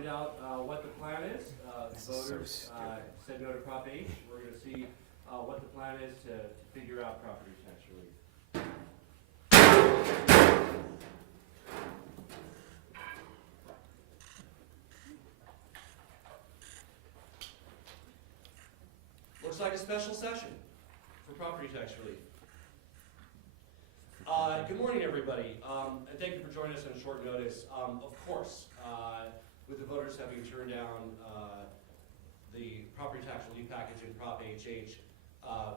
find out what the plan is. The voters said no to Prop H. We're going to see what the plan is to figure out property tax relief. Looks like a special session for property tax relief. Good morning, everybody, and thank you for joining us on short notice. Of course, with the voters having turned down the property tax relief package in Prop HH,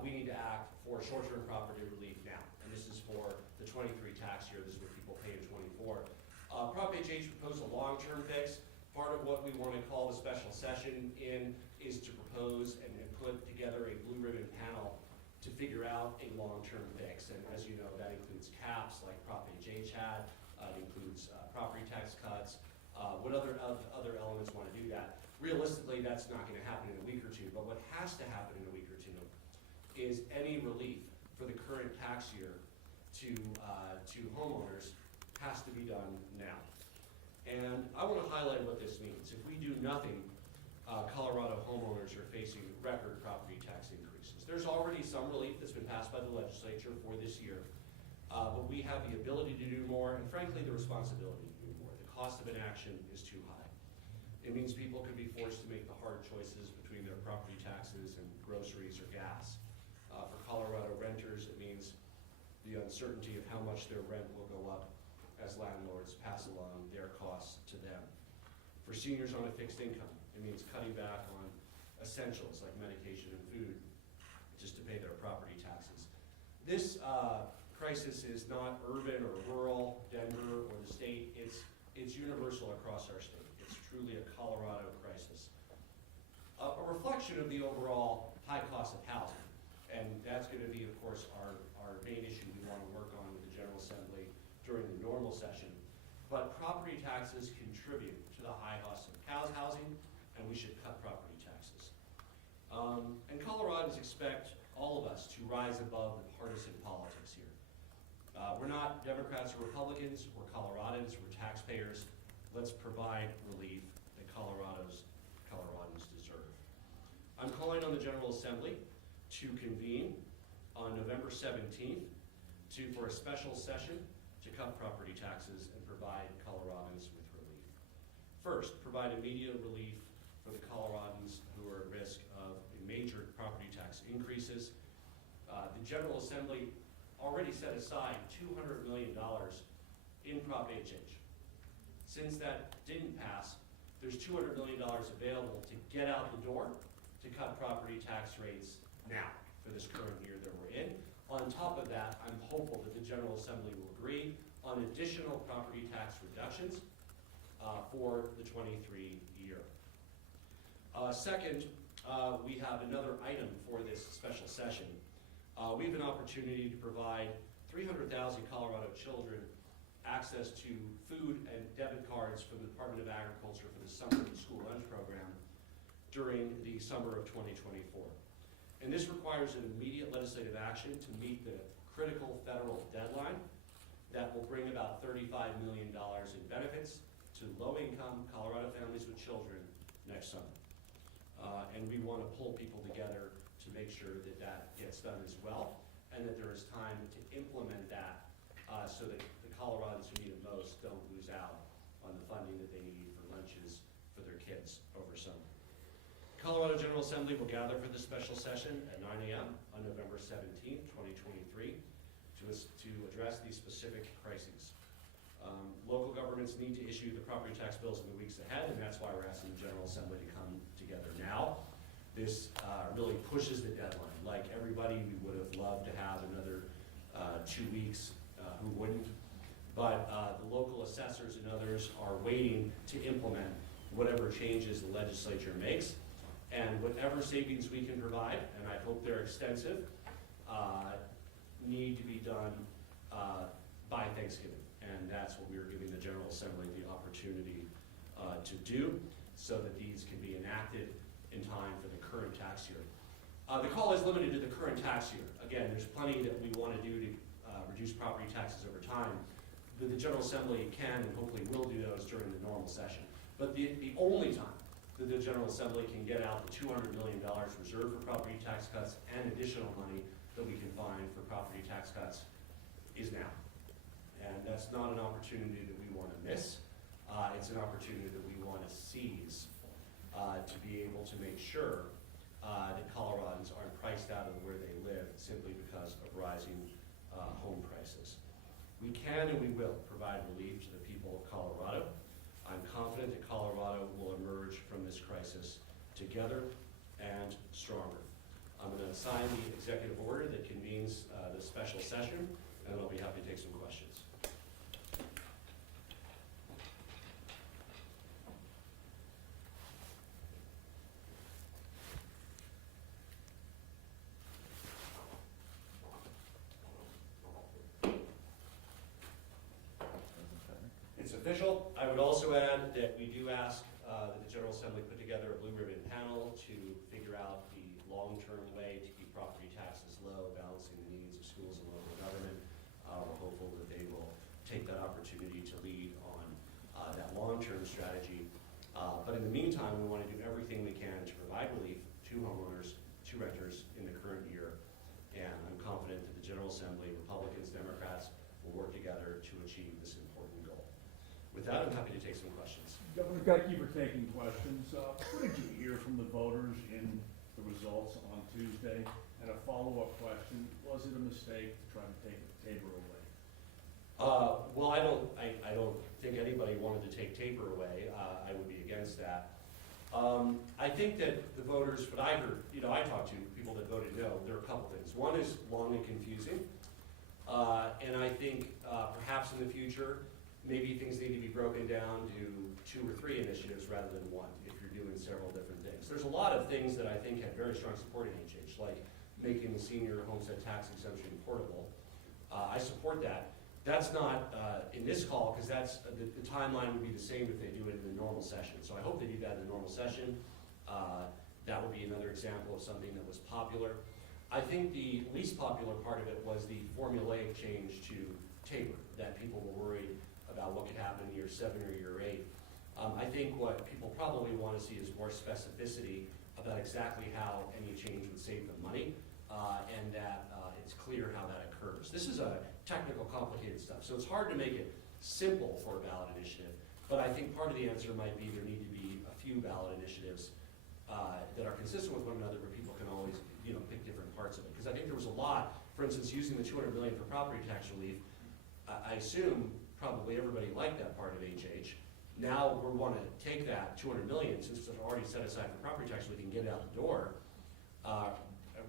we need to act for short-term property relief now. And this is for the 23 tax year. This is what people pay in 24. Prop HH proposed a long-term fix. Part of what we want to call the special session in is to propose and put together a blue ribbon panel to figure out a long-term fix. And as you know, that includes caps like Prop HH had, it includes property tax cuts. What other elements want to do that? Realistically, that's not going to happen in a week or two, but what has to happen in a week or two is any relief for the current tax year to homeowners has to be done now. And I want to highlight what this means. If we do nothing, Colorado homeowners are facing record property tax increases. There's already some relief that's been passed by the legislature for this year, but we have the ability to do more and frankly the responsibility to do more. The cost of inaction is too high. It means people could be forced to make the hard choices between their property taxes and groceries or gas. For Colorado renters, it means the uncertainty of how much their rent will go up as landlords pass along their costs to them. For seniors on a fixed income, it means cutting back on essentials like medication and food just to pay their property taxes. This crisis is not urban or rural, Denver or the state. It's universal across our state. It's truly a Colorado crisis. A reflection of the overall high cost of housing. And that's going to be, of course, our main issue we want to work on with the General Assembly during the normal session. But property taxes contribute to the high cost of housing, and we should cut property taxes. And Coloradans expect all of us to rise above the partisan politics here. We're not Democrats or Republicans, we're Coloradans, we're taxpayers. Let's provide relief that Coloradans deserve. I'm calling on the General Assembly to convene on November 17th for a special session to cut property taxes and provide Coloradans with relief. First, provide immediate relief for the Coloradans who are at risk of major property tax increases. The General Assembly already set aside $200 million in Prop HH. Since that didn't pass, there's $200 million available to get out the door to cut property tax rates now for this current year that we're in. On top of that, I'm hopeful that the General Assembly will agree on additional property tax reductions for the 23 year. Second, we have another item for this special session. We have an opportunity to provide 300,000 Colorado children access to food and debit cards from the Department of Agriculture for the summer school lunch program during the summer of 2024. And this requires an immediate legislative action to meet the critical federal deadline that will bring about $35 million in benefits to low-income Colorado families with children next summer. And we want to pull people together to make sure that that gets done as well, and that there is time to implement that so that the Coloradans who need it most don't lose out on the funding that they need for lunches for their kids over summer. Colorado General Assembly will gather for this special session at 9 a.m. on November 17th, 2023 to address these specific crises. Local governments need to issue the property tax bills in the weeks ahead, and that's why we're asking the General Assembly to come together now. This really pushes the deadline. Like everybody, we would have loved to have another 2 weeks, who wouldn't? But the local assessors and others are waiting to implement whatever changes the legislature makes. And whatever savings we can provide, and I hope they're extensive, need to be done by Thanksgiving. And that's what we are giving the General Assembly the opportunity to do so that these can be enacted in time for the current tax year. The call is limited to the current tax year. Again, there's plenty that we want to do to reduce property taxes over time. The General Assembly can and hopefully will do those during the normal session. But the only time that the General Assembly can get out the $200 million reserved for property tax cuts and additional money that we can find for property tax cuts is now. And that's not an opportunity that we want to miss. It's an opportunity that we want to seize to be able to make sure that Coloradans aren't priced out of where they live simply because of rising home prices. We can and we will provide relief to the people of Colorado. I'm confident that Colorado will emerge from this crisis together and stronger. I'm going to sign the executive order that convenes the special session, and I'll be happy to take some questions. It's official. I would also add that we do ask that the General Assembly put together a blue ribbon panel to figure out the long-term way to keep property taxes low, balancing the needs of schools and local government. We're hopeful that they will take that opportunity to lead on that long-term strategy. But in the meantime, we want to do everything we can to provide relief to homeowners, to renters in the current year. And I'm confident that the General Assembly, Republicans, Democrats, will work together to achieve this important goal. With that, I'm happy to take some questions. Governor, thank you for taking questions. What did you hear from the voters in the results on Tuesday? And a follow-up question, was it a mistake to try to take Tabor away? Well, I don't think anybody wanted to take Tabor away. I would be against that. I think that the voters, what I heard, I talked to people that voted no, there are a couple things. One is long and confusing. And I think perhaps in the future, maybe things need to be broken down to 2 or 3 initiatives rather than 1 if you're doing several different things. There's a lot of things that I think have very strong support in HH, like making the senior homestead tax exemption portable. I support that. That's not in this call because that's the timeline would be the same if they do it in the normal session. So I hope they do that in the normal session. That would be another example of something that was popular. I think the least popular part of it was the formulaic change to Tabor, that people were worried about what could happen in year 7 or year 8. I think what people probably want to see is more specificity about exactly how any change would save them money, and that it's clear how that occurs. This is a technical, complicated stuff, so it's hard to make it simple for a ballot initiative, but I think part of the answer might be there need to be a few ballot initiatives that are consistent with one another where people can always pick different parts of it. Because I think there was a lot, for instance, using the $200 million for property tax relief, I assume probably everybody liked that part of HH. Now we want to take that $200 million, since it's already set aside for property tax, so we can get it out the door,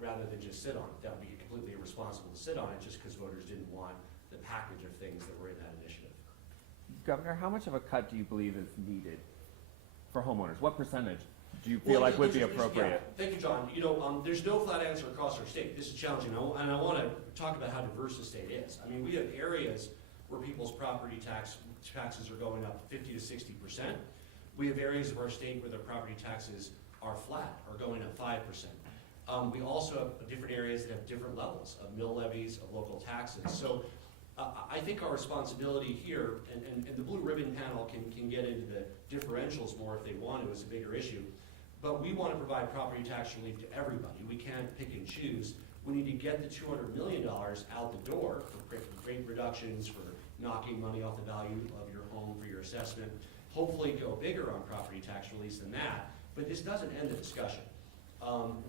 rather than just sit on it. That would be completely irresponsible to sit on it just because voters didn't want the package of things that were in that initiative. Governor, how much of a cut do you believe is needed for homeowners? What percentage do you feel like would be appropriate? Yeah. Thank you, John. There's no flat answer across our state. This is challenging, and I want to talk about how diverse the state is. I mean, we have areas where people's property taxes are going up 50 to 60%. We have areas of our state where their property taxes are flat or going up 5%. We also have different areas that have different levels of mill levies, of local taxes. So I think our responsibility here, and the blue ribbon panel can get into the differentials more if they want to, it's a bigger issue, but we want to provide property tax relief to everybody. We can't pick and choose. We need to get the $200 million out the door for rate reductions, for knocking money off the value of your home for your assessment, hopefully go bigger on property tax release than that, but this doesn't end the discussion.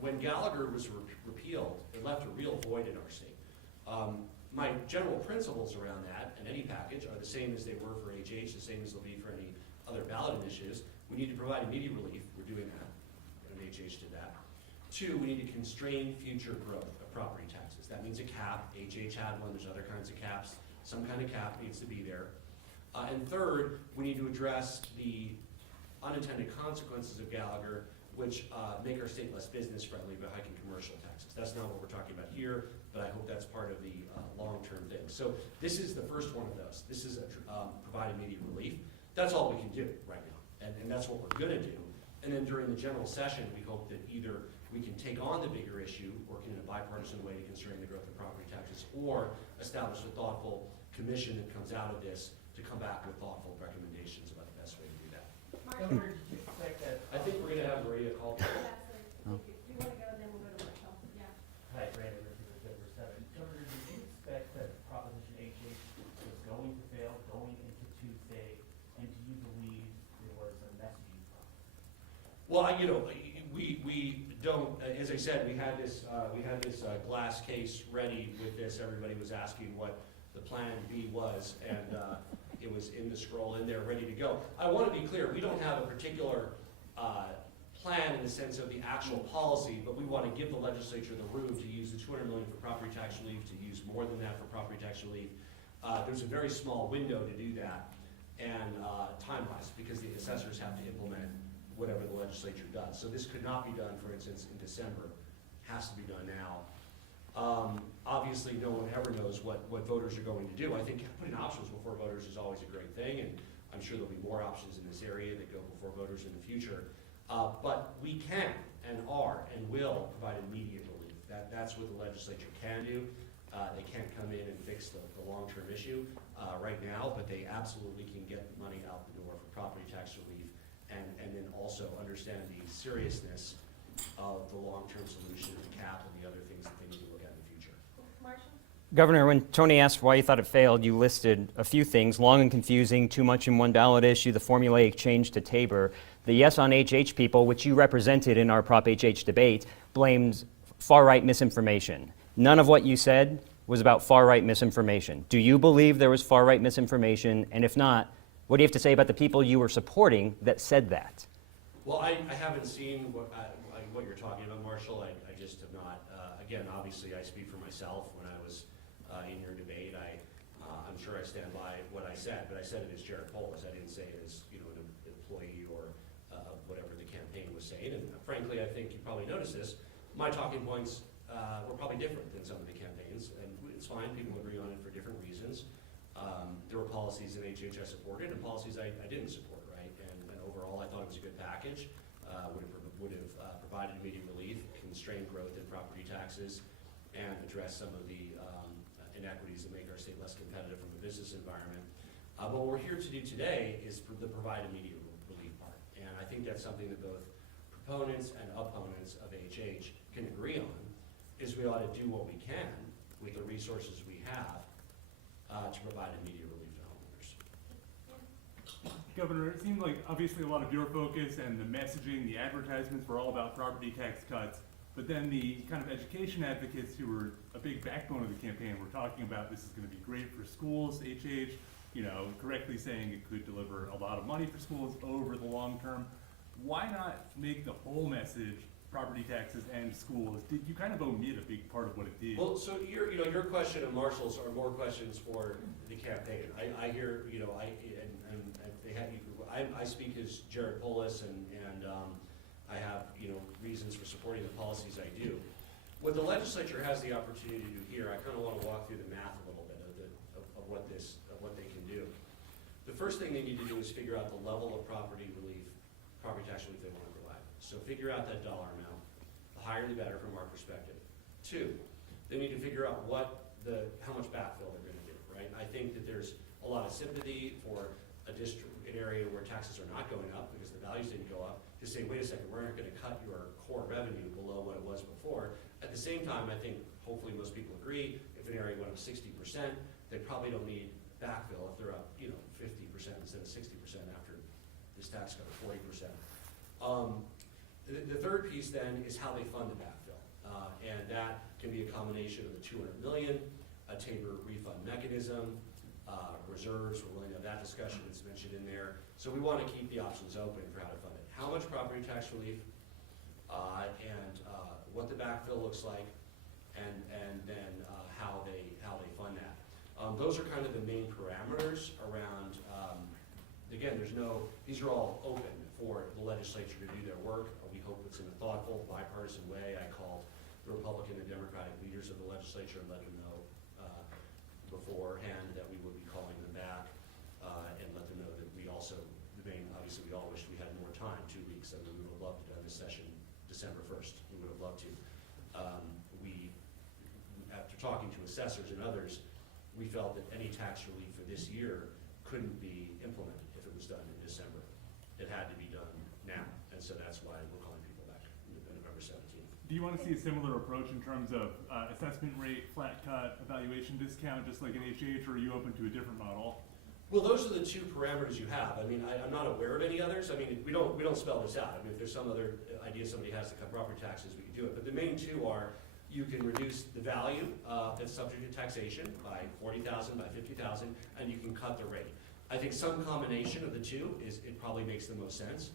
When Gallagher was repealed, it left a real void in our state. My general principles around that and any package are the same as they were for HH, the same as they'll be for any other ballot initiatives. We need to provide immediate relief. We're doing that, and HH did that. 2, we need to constrain future growth of property taxes. That means a cap. HH had one. There's other kinds of caps. Some kind of cap needs to be there. And 3rd, we need to address the unintended consequences of Gallagher, which make our state less business friendly by hiking commercial taxes. That's not what we're talking about here, but I hope that's part of the long-term thing. So this is the first one of those. This is provide immediate relief. That's all we can do right now, and that's what we're gonna do. And then during the general session, we hope that either we can take on the bigger issue, working in a bipartisan way to constrain the growth of property taxes, or establish a thoughtful commission that comes out of this to come back with thoughtful recommendations about the best way to do that. Governor, did you expect that? I think we're gonna have Maria call. Yeah, so if you wanna go, then we'll go to Marshall, yeah. Hi, Brandon Murphy with Denver 7. Governor, did you expect that Proposition HH was going to fail going into Tuesday? And do you believe there was a messaging problem? Well, we don't, as I said, we had this glass case ready with this. Everybody was asking what the plan B was, and it was in the scroll in there, ready to go. I want to be clear, we don't have a particular plan in the sense of the actual policy, but we want to give the legislature the room to use the $200 million for property tax relief, to use more than that for property tax relief. There's a very small window to do that, and time-wise, because the assessors have to implement whatever the legislature does. So this could not be done, for instance, in December. It has to be done now. Obviously, no one ever knows what voters are going to do. I think putting options before voters is always a great thing, and I'm sure there'll be more options in this area that go before voters in the future. But we can and are and will provide immediate relief. That's what the legislature can do. They can't come in and fix the long-term issue right now, but they absolutely can get money out the door for property tax relief, and then also understand the seriousness of the long-term solution, the cap, and the other things that they need to look at in the future. Marshall? Governor, when Tony asked why you thought it failed, you listed a few things: long and confusing, too much in one ballot issue, the formulaic change to Tabor. The Yes on HH people, which you represented in our Prop HH debate, blamed far-right misinformation. None of what you said was about far-right misinformation. Do you believe there was far-right misinformation? And if not, what do you have to say about the people you were supporting that said that? Well, I haven't seen what you're talking about, Marshall. I just have not. Again, obviously, I speak for myself. When I was in your debate, I'm sure I stand by what I said, but I said it as Jared Polis. I didn't say it as an employee or whatever the campaign was saying. And frankly, I think you probably noticed this. My talking points were probably different than some of the campaigns, and it's fine. People agree on it for different reasons. There were policies in HH I supported and policies I didn't support, right? And overall, I thought it was a good package. Would have provided immediate relief, constrained growth in property taxes, and address some of the inequities that make our state less competitive from a business environment. But what we're here to do today is the provide immediate relief part. And I think that's something that both proponents and opponents of HH can agree on, is we ought to do what we can with the resources we have to provide immediate relief to homeowners. Governor, it seemed like obviously a lot of your focus and the messaging, the advertisements were all about property tax cuts, but then the kind of education advocates who were a big backbone of the campaign were talking about this is going to be great for schools, HH, correctly saying it could deliver a lot of money for schools over the long term. Why not make the whole message property taxes and schools? Did you kind of omit a big part of what it did? Well, so your question and Marshall's are more questions for the campaign. I hear, I speak as Jared Polis, and I have, reasons for supporting the policies I do. What the legislature has the opportunity to do here, I kind of want to walk through the math a little bit of what they can do. The first thing they need to do is figure out the level of property tax relief they want to provide. So figure out that dollar amount. The higher the better from our perspective. 2, they need to figure out how much backfill they're going to do, right? I think that there's a lot of sympathy for an area where taxes are not going up because the values didn't go up, to say, wait a second, we're not going to cut your core revenue below what it was before. At the same time, I think hopefully most people agree, if an area went up 60%, they probably don't need backfill if they're up 50% instead of 60% after this tax cut of 40%. The third piece then is how they fund the backfill. And that can be a combination of the $200 million, a Tabor refund mechanism, reserves. We're willing to have that discussion. It's mentioned in there. So we want to keep the options open for how to fund it. How much property tax relief, and what the backfill looks like, and then how they fund that. Those are kind of the main parameters around. Again, these are all open for the legislature to do their work. We hope it's in a thoughtful, bipartisan way. I called the Republican and Democratic leaders of the legislature and let them know beforehand that we would be calling them back and let them know that we also, obviously we all wish we had more time, 2 weeks, and we would have loved to have done this session December 1st. We would have loved to. After talking to assessors and others, we felt that any tax relief for this year couldn't be implemented if it was done in December. it had to be done now. And so that's why we're calling people back November 17th. Do you want to see a similar approach in terms of assessment rate, flat cut, evaluation discount, just like an HH, or are you open to a different model? Well, those are the two parameters you have. I mean, I'm not aware of any others. I mean, we don't spell this out. I mean, if there's some other idea somebody has to cut property taxes, we can do it. But the main two are, you can reduce the value that's subject to taxation by $40,000, by $50,000, and you can cut the rate. I think some combination of the two it probably makes the most sense.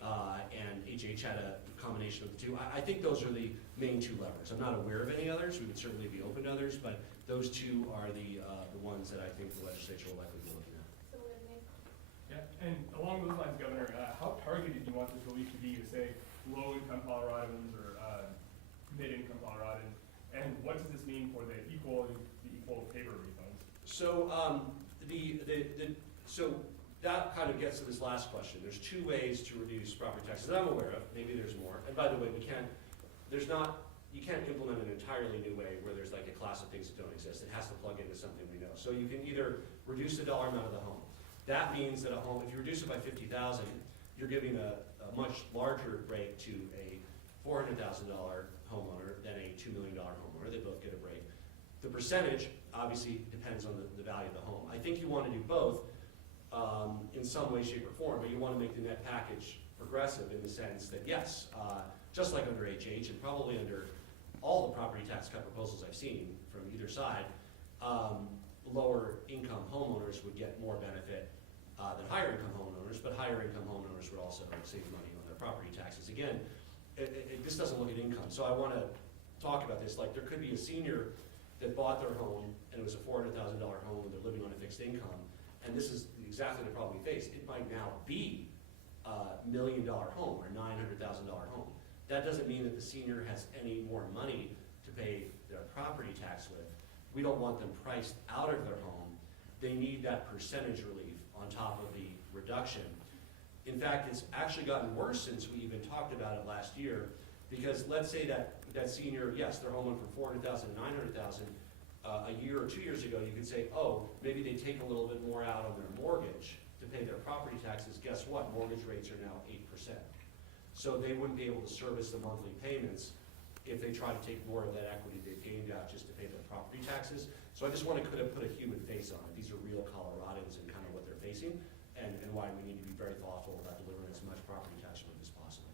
And HH had a combination of the two. I think those are the main two levers. I'm not aware of any others. We would certainly be open to others, but those two are the ones that I think the legislature will likely be looking at. So with me, Yeah, and along those lines, Governor, how targeted do you want this relief to be to, say, low-income Coloradans or mid-income Coloradans? And what does this mean for the equal tabor refunds? So so that kind of gets to this last question. There's two ways to reduce property taxes that I'm aware of. Maybe there's more. And by the way, you can't implement an entirely new way where there's like a class of things that don't exist. It has to plug into something we know. So you can either reduce the dollar amount of the home. That means that a home, if you reduce it by $50,000, you're giving a much larger break to a $400,000 homeowner than a $2 million homeowner. They both get a break. The percentage obviously depends on the value of the home. I think you want to do both in some way, shape, or form, but you want to make the net package progressive in the sense that, yes, just like under HH and probably under all the property tax cut proposals I've seen from either side, lower income homeowners would get more benefit than higher income homeowners, but higher income homeowners would also save money on their property taxes. Again, this doesn't look at income, so I want to talk about this. Like, there could be a senior that bought their home and it was a $400,000 home and they're living on a fixed income, and this is exactly the problem we face. It might now be a $1 million home or a $900,000 home. That doesn't mean that the senior has any more money to pay their property tax with. We don't want them priced out of their home. They need that percentage relief on top of the reduction. In fact, it's actually gotten worse since we even talked about it last year, because let's say that senior, yes, their home went from $400,000 to $900,000. A year or 2 years ago, you could say, oh, maybe they take a little bit more out on their mortgage to pay their property taxes. Guess what? Mortgage rates are now 8%. So they wouldn't be able to service the monthly payments if they try to take more of that equity they've gained out just to pay their property taxes. So I just want to put a human face on it. These are real Coloradans and kind of what they're facing, and why we need to be very thoughtful about delivering as much property tax relief as possible.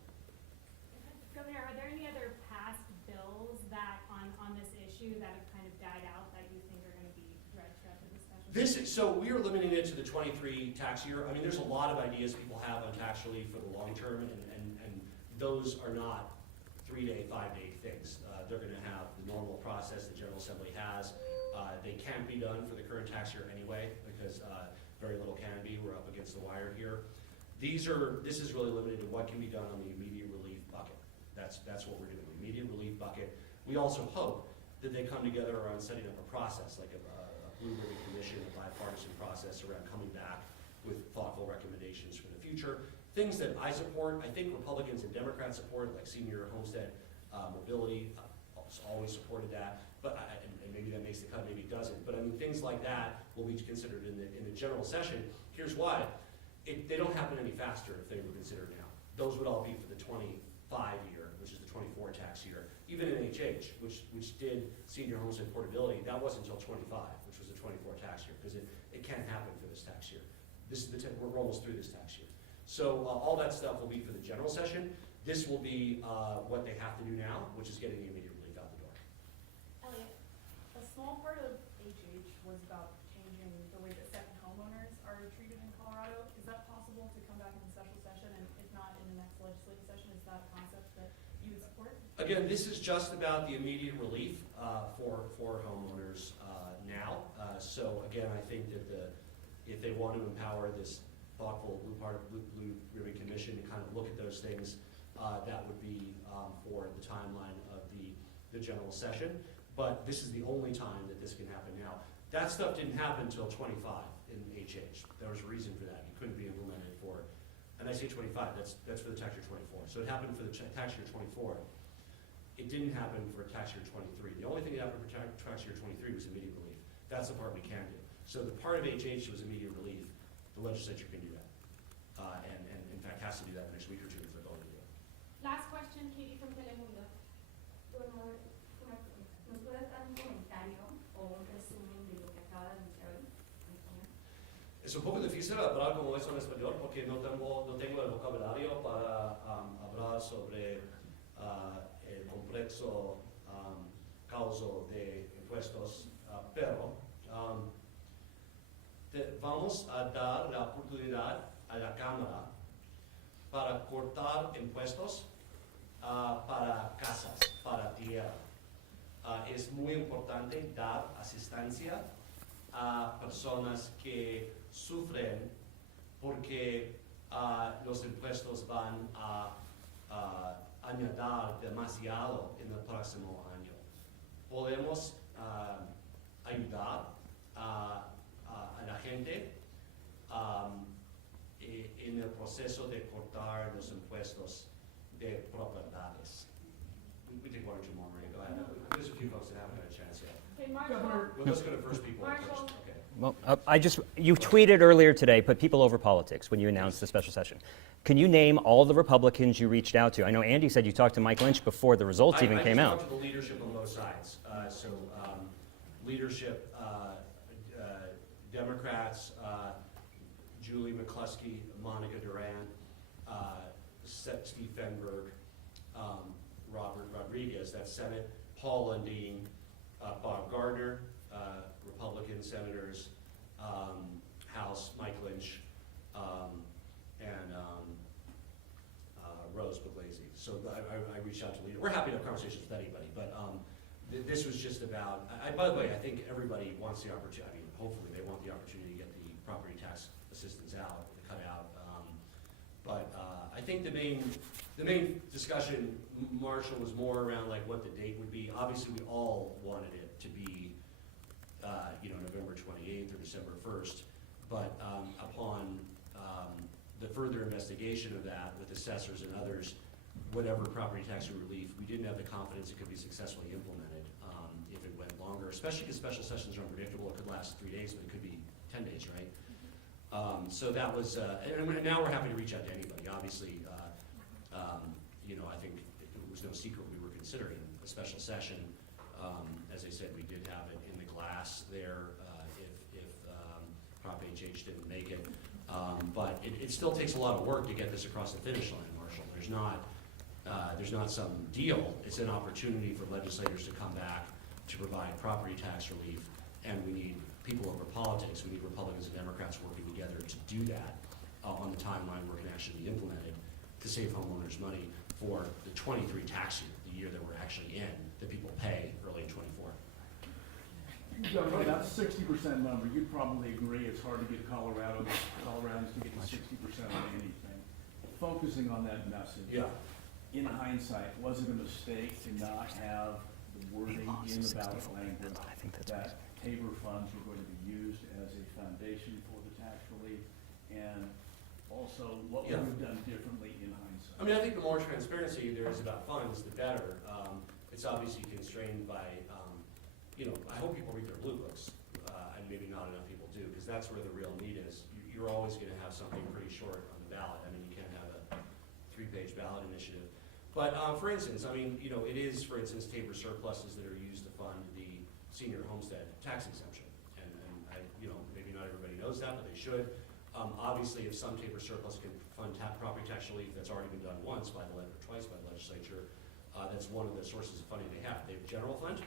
Governor, are there any other past bills that on this issue that have kind of died out that you think are going to be dragged throughout the discussion? So we are limiting it to the 23 tax year. I mean, there's a lot of ideas people have on tax relief for the long term, and those are not 3-day, 5-day things. They're going to have the normal process the General Assembly has. They can't be done for the current tax year anyway, because very little can be. We're up against the wire here. This is really limited to what can be done on the immediate relief bucket. That's what we're doing, the immediate relief bucket. We also hope that they come together around setting up a process, like a blue ribbon commission, a bipartisan process around coming back with thoughtful recommendations for the future. Things that I support, I think Republicans and Democrats support, like senior homestead mobility. Always supported that, but and maybe that makes the cut, maybe it doesn't. But I mean, things like that will be considered in the general session. Here's why: they don't happen any faster if they were considered now. Those would all be for the 25 year, which is the 24 tax year. Even in HH, which did senior homestead portability, that wasn't until 25, which was the 24 tax year, because it can't happen for this tax year. This is we're almost through this tax year. So all that stuff will be for the general session. This will be what they have to do now, which is getting the immediate relief out the door. Elliot, A small part of HH was about changing the way that second homeowners are treated in Colorado. Is that possible to come back in the special session, and if not in the next legislative session, is that a concept that you would support? Again, this is just about the immediate relief for homeowners now. So again, I think that if they want to empower this thoughtful blue ribbon commission to kind of look at those things, that would be for the timeline of the general session. But this is the only time that this can happen now. That stuff didn't happen until 25 in HH. There was a reason for that. It couldn't be implemented for, and I say 25, that's for the tax year 24. So it happened for the tax year 24. It didn't happen for tax year 23. The only thing that happened for tax year 23 was immediate relief. That's the part we can do. So the part of HH was immediate relief. The legislature can do that. And in fact, has to do that in the next week or two if they're going to do it. Last question, Katie from Telemundo. ¿Nos puedes dar un comentario o un resumen de lo que acaba de anunciar hoy? Es un poco difícil hablar como eso en español porque no tengo el vocabulario para hablar sobre el complejo causa de impuestos, pero vamos a dar la oportunidad a la Cámara para cortar impuestos para casas, para tierra. Es muy importante dar asistencia a personas que sufren porque los impuestos van a añadir demasiado en el próximo año. Podemos ayudar a la gente en el proceso de cortar los impuestos de propiedades. We take one or two more, Maria, go ahead. There's a few folks that haven't had a chance yet. Okay, Marshall. Well, let's go to first people Marshall. first, okay. Well, you tweeted earlier today, put people over politics when you announced the special session. Can you name all the Republicans you reached out to? I know Andy said you talked to Mike Lynch before the results even came I out. just talked to the leadership on both sides. Leadership, Democrats, Julie McCluskey, Monica Duran, Steve Fenberg, Robert Rodriguez, that's Senate, Paul Lundeen, Bob Gardner, Republican senators, House, Mike Lynch, and Rose Pugliese. So I reached out to leaders. We're happy to have conversations with anybody, but this was just about, by the way, I think everybody wants the opportunity, I mean, hopefully they want the opportunity to get the property tax assistance out, the cutout. But I think the main discussion, Marshall, was more around like what the date would be. Obviously, we all wanted it to be, November 28th or December 1st. But upon the further investigation of that with assessors and others, whatever property tax relief, we didn't have the confidence it could be successfully implemented if it went longer, especially because special sessions are unpredictable. It could last 3 days, but it could be 10 days, right? So that was, and now we're happy to reach out to anybody. Obviously, I think it was no secret we were considering a special session. As I said, we did have it in the glass there if Prop HH didn't make it. But it still takes a lot of work to get this across the finish line, Marshall. There's not some deal. It's an opportunity for legislators to come back to provide property tax relief, and we need people over politics. We need Republicans and Democrats working together to do that on the timeline where it can actually be implemented to save homeowners money for the 23 tax year, the year that we're actually in, that people pay early in 24. Governor, that 60% number, you'd probably agree it's hard to get Coloradans to get to 60% on anything. Focusing on that message. Yeah. In hindsight, was it a mistake to not have the wording in the ballot language that Tabor funds were going to be used as a foundation for the tax relief? And also, what would have done differently in hindsight? I mean, I think the more transparency there is about funds, the better. It's obviously constrained by, I hope people read their blue books, and maybe not enough people do, because that's where the real need is. You're always going to have something pretty short on the ballot. I mean, you can't have a 3-page ballot initiative. But for instance, it is, for instance, Tabor surpluses that are used to fund the senior homestead tax exemption. And maybe not everybody knows that, but they should. Obviously, if some Tabor surplus can fund property tax relief that's already been done once or twice by the legislature, that's one of the sources of funding they have. They have general fund,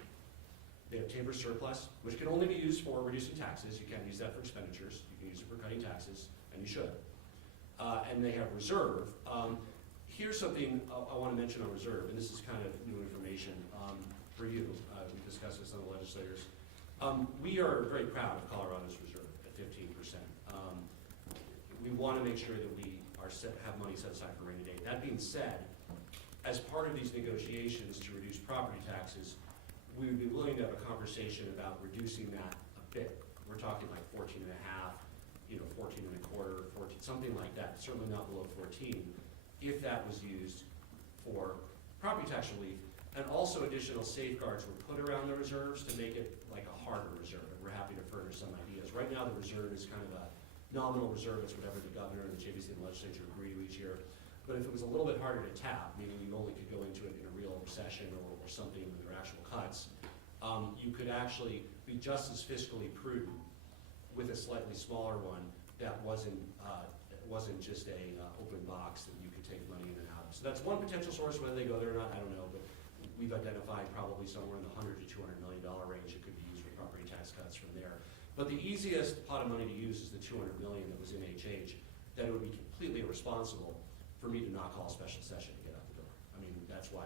they have Tabor surplus, which can only be used for reducing taxes. You can't use that for expenditures. You can use it for cutting taxes, and you should. And they have reserve. Here's something I want to mention on reserve, and this is kind of new information for you. We discussed this on the legislators. We are very proud of Colorado's reserve at 15%. We want to make sure that we have money set aside for rainy day. That being said, as part of these negotiations to reduce property taxes, we would be willing to have a conversation about reducing that a bit. We're talking like 14 and a half, 14 and a quarter, 14, something like that, certainly not below 14, if that was used for property tax relief. And also additional safeguards were put around the reserves to make it like a harder reserve. And we're happy to furnish some ideas. Right now the reserve is kind of nominal reserve is whatever the governor and the JBC and the legislature agree to each year. But if it was a little bit harder to tap, meaning you only could go into it in a real recession or something when there are actual cuts, you could actually be just as fiscally prudent with a slightly smaller one that wasn't just a open box that you could take money in and out of. So that's one potential source. Whether they go there or not, I don't know, but we've identified probably somewhere in the $100 to $200 million range that could be used for property tax cuts from there. But the easiest pot of money to use is the $200 million that was in HH. That it would be completely irresponsible for me to not call a special session to get out the door. I mean, that's why,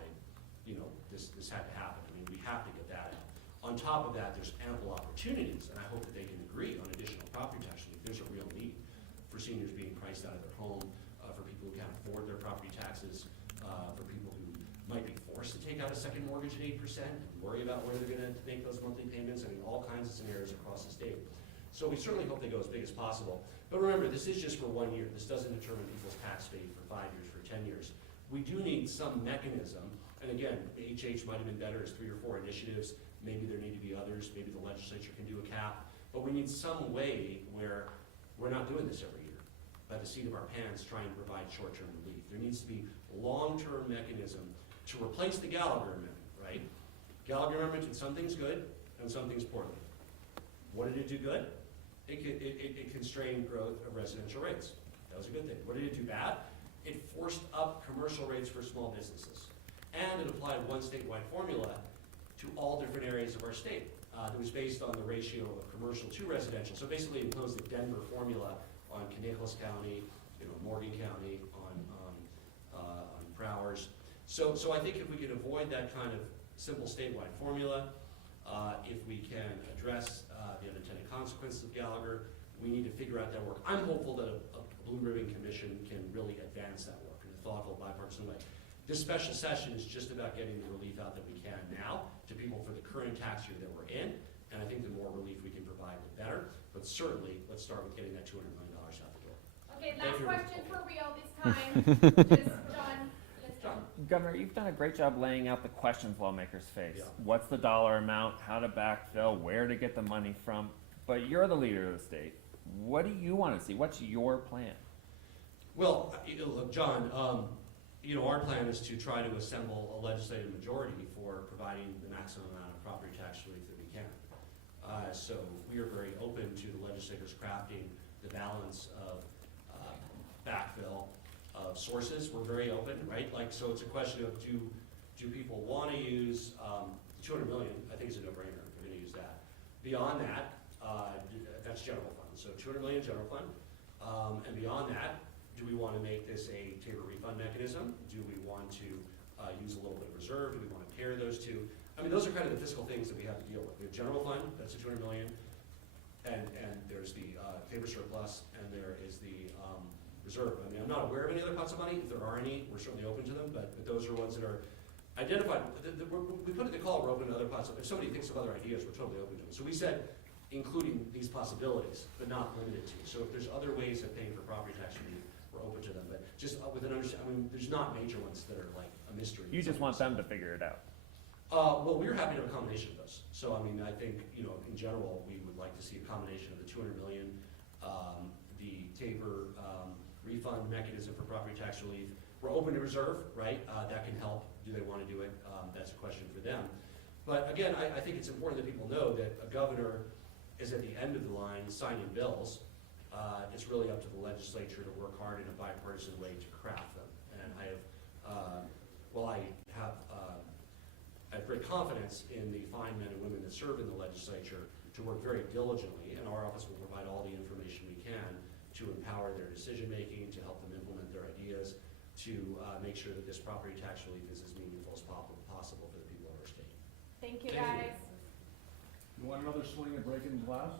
this had to happen. I mean, we have to get that out. On top of that, there's ample opportunities, and I hope that they can agree on additional property tax relief. There's a real need for seniors being priced out of their home, for people who can't afford their property taxes, for people who might be forced to take out a second mortgage at 8% and worry about where they're gonna make those monthly payments. I mean, all kinds of scenarios across the state. So we certainly hope they go as big as possible. But remember, this is just for 1 year. This doesn't determine people's tax fate for 5 years, for 10 years. We do need some mechanism, and again, HH might have been better as 3 or 4 initiatives. Maybe there need to be others. Maybe the legislature can do a cap. But we need some way where we're not doing this every year, by the seat of our pants trying to provide short-term relief. There needs to be a long-term mechanism to replace the Gallagher Amendment, right? Gallagher Amendment did some things good and some things poorly. What did it do good? It constrained growth of residential rates. That was a good thing. What did it do bad? It forced up commercial rates for small businesses. And it applied one statewide formula to all different areas of our state. That was based on the ratio of commercial to residential. So basically it imposed the Denver formula on Kannapolis County, Morgan County, on Broward. So I think if we can avoid that kind of simple statewide formula, if we can address the unintended consequences of Gallagher, we need to figure out that work. I'm hopeful that a Blue Ribbon Commission can really advance that work in a thoughtful, bipartisan way. This special session is just about getting the relief out that we can now to people for the current tax year that we're in, and I think the more relief we can provide, the better. But certainly, let's start with getting that $200 million out the door. Okay, Thank last you. question for real this time. Just John, let's go. Governor, you've done a great job laying out the questions lawmakers face. Yeah. What's the dollar amount, how to backfill, where to get the money from, but you're the leader of the state. What do you want to see? What's your plan? Well, look, John, our plan is to try to assemble a legislative majority for providing the maximum amount of property tax relief that we can. So we are very open to the legislators crafting the balance of backfill of sources. We're very open, right? So it's a question of do people want to use $200 million? I think it's a no-brainer. We're going to use that. Beyond that, that's general fund. So $200 million general fund, and beyond that, do we want to make this a Tabor refund mechanism? Do we want to use a little bit of reserve? Do we want to pair those two? I mean, those are kind of the fiscal things that we have to deal with. We have general fund, that's the $200 million, and there's the Tabor surplus, and there is the reserve. I mean, I'm not aware of any other pots of money. If there are any, we're certainly open to them, but those are ones that are identified. We put in the call, we're open to other pots. If somebody thinks of other ideas, we're totally open to them. So we said, including these possibilities, but not limited to. So if there's other ways of paying for property tax relief, we're open to them, but just with an understanding, there's not major ones that are like a mystery. You just want them to figure it out. Well, we're happy to have a combination of those. So, I mean, I think, in general, we would like to see a combination of the $200 million, the Tabor refund mechanism for property tax relief. We're open to reserve, right? That can help. Do they want to do it? That's a question for them. But again, I think it's important that people know that a governor is at the end of the line signing bills. It's really up to the legislature to work hard in a bipartisan way to craft them. And I have great confidence in the fine men and women that serve in the legislature to work very diligently, and our office will provide all the information we can to empower their decision-making, to help them implement their ideas, to make sure that this property tax relief is as meaningful as possible for the people of our state. Thank you, Thank you. guys. You want another swing at breaking glass?